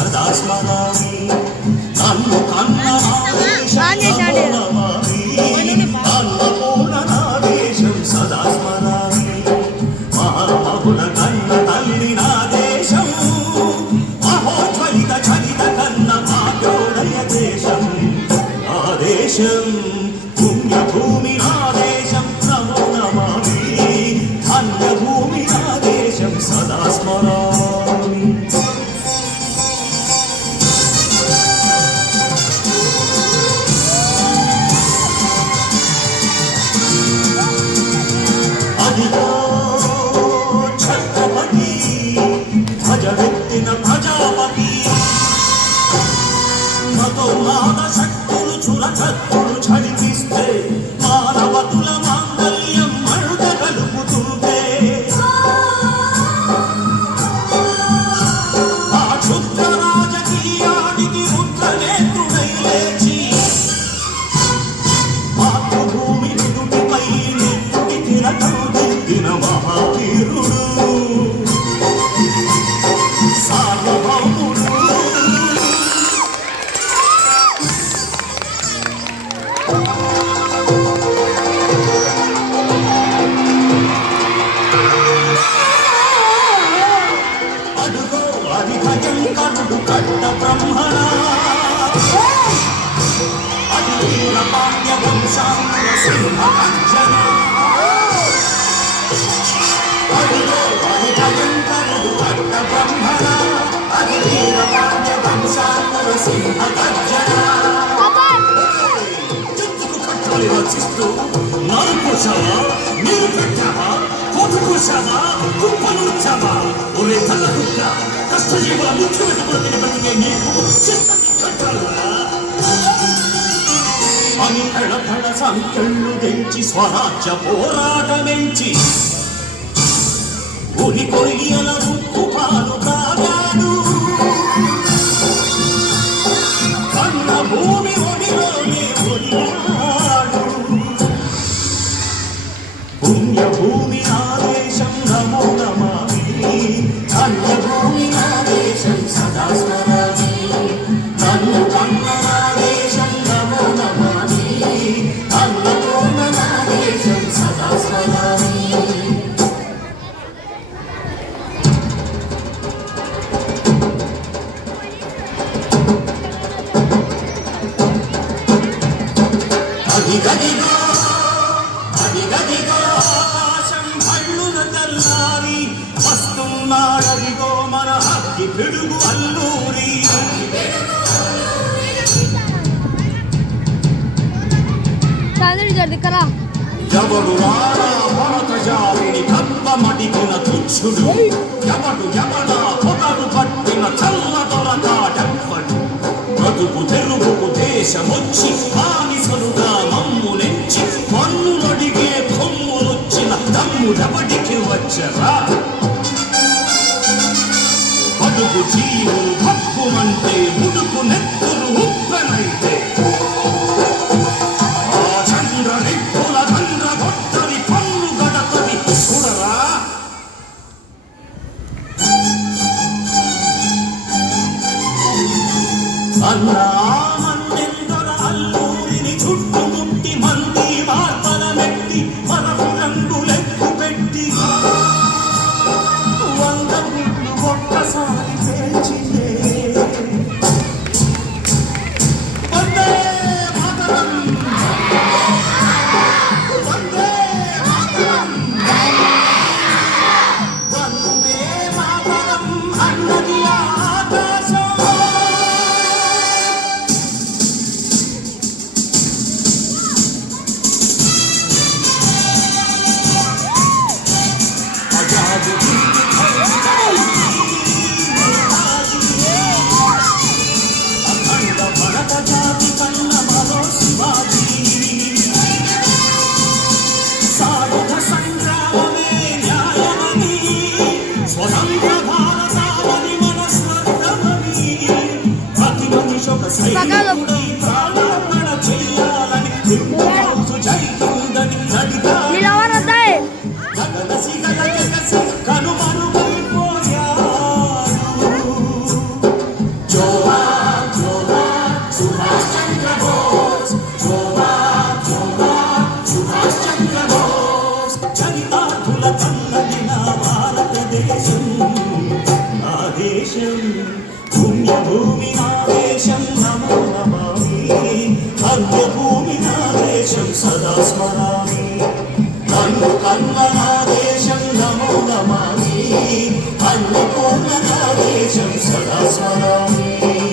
సదా స్మరామి నన్ను కన్న నా దేశం నమోనమామి అన్నపూర్ణ నా దేశం సదా స్మరామి మహామహుల కన్న తల్లి నా దేశం మహోజ్వలిత చలిత కన్న భాగ్యోదయ దేశం నా దేశం పుణ్యభూమి నా దేశం నమో నమామి ధన్యభూమి నా దేశం సదా స్మరామి అదిగో ఛత్రపతి భజవెత్తిన ప్రజాపతి మతోన్మాద శక్తులు చురకత్తులు ఝడిపిస్తే మానవతుల మాంగళ్యం మరుట కలుపుతుంటే ఆ క్షుద్ర రాజకీయానికి రుద్రనేత్రుడై లేచి మాతృభూమి నుదుటిపై నెత్తుడి తిలకం దిద్దిన మహావీరుడు సార్వభౌముడు అడుగో అది భయంకరుడు కట్ట బ్రహ్మణ అది వీర పాండ్య వంశాంకుల సింహ గర్జన అడుగో అది భయంకరుడు కట్ట బ్రహ్మణ అది వీర పాండ్య వంశాంకుల సింహ గర్జన చుట్టుకు కట్టలు రచిస్తూ నరుకోసావా నీరు పెట్టావా కోటుకోసావా కుప్పనుచ్చావా ఒరే తల్ల కుక్క కష్టజీవుల ముఖ్య వెతుకులకి బతికే నీకు శిస్తకి కట్టాలా అని కళకళ సంఖ్యలు తెంచి స్వరాజ్య పోరాటమెంచి ఉని కొరియల ఉప్పు పాలు తాగాడు కన్న భూమి ఒడిలోనే ఒడియాడు పుణ్యభూమి నా దేశం నమో నమామి ధన్యభూమి నా దేశం సదా స్మరామి నన్ను కన్న నా దేశం నమో నమామి అన్నపూర్ణ నా దేశం సదా స్మరామి అదిగదిగో అదిగదిగో ఆకాశం హళ్ళున తెల్లారి వస్తున్నాడదిగో మన హక్కి పిడుగు అల్లూరి ఎవడు రాడా భరత జాతిని కప్పమడిగిన తుచ్చుడు ఎవడు ఎవడా పొగడు పట్టిన చల్ల దొరగాడెవ్వడు బ్రతుకు తెరువుకు దేశమొచ్చి బానిసలుగా మమ్ము నెంచి మన్నులడిగే కొమ్ములొచ్చిన దమ్ముడెవడికి వచ్చరా బతుకు జీవులు భక్కుమంటే ముడుకు నెత్తులు ఉప్పెనైతే ఆ చంద్ర నిప్పుల చంద్ర గొట్టని పన్ను గడపది చూడరా అన్నా మన్నెందర అల్లూరిని చుట్టుముట్టి మంది మార్పల మెట్టి మనకు రంగులెక్కు పెట్టి 100 గుడ్లు ఒక్కసారి పేల్చిందే వందే మాతరం వందే మాతరం వందే మాతరం అన్నది ఆకాశం పల్లెపూల దేశం సదా స్మరామి